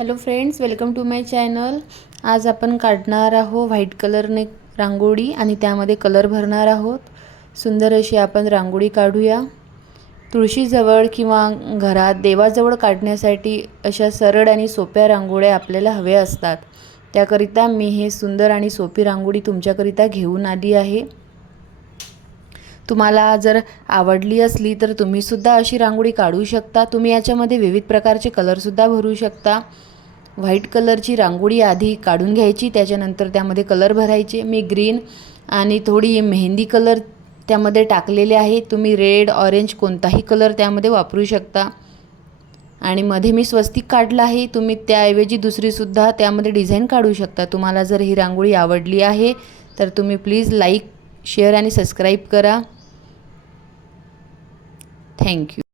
Hello friends, welcome to my channel. आज आपण काढणार आहोत व्हाईट कलरने रांगोळी आणि त्यामध्ये कलर भरणार आहोत। सुंदर अशी आपण रांगोळी काढूया। तुळशीजवळ किंवा घरात देवाजवळ काढण्यासाठी अशा सरळ आणि सोप्या रांगोळ्या आपल्याला हव्या असतात। त्याकरिता मी हे सुंदर आणि सोपी रांगोळी तुमच्याकरिता घेऊन आली आहे। तुम्हाला जर आवडली असली तर तुम्ही सुद्धा अशी रांगोळी काढू शकता। तुम्ही याच्यामध्ये विविध प्रकारचे कलर सुद्धा भरू शकता। व्हाईट कलरची रांगोळी आधी काढून घ्यायची, त्याच्यानंतर त्यामध्ये कलर भरायचे। मी ग्रीन आणि थोडी मेहंदी कलर त्यामध्ये टाकलेले आहे। तुम्ही रेड, ऑरेंज कोणताही कलर त्यामध्ये वापरू शकता। आणि मध्ये मी स्वस्तिक काढला आहे। तुम्ही त्याऐवजी दुसरी सुद्धा त्यामध्ये डिझाइन काढू शकता। तुम्हाला जर ही रांगोळी आवडली आहे तर तुम्ही प्लीज लाईक, शेअर आणि सबस्क्राइब करा। Thank you.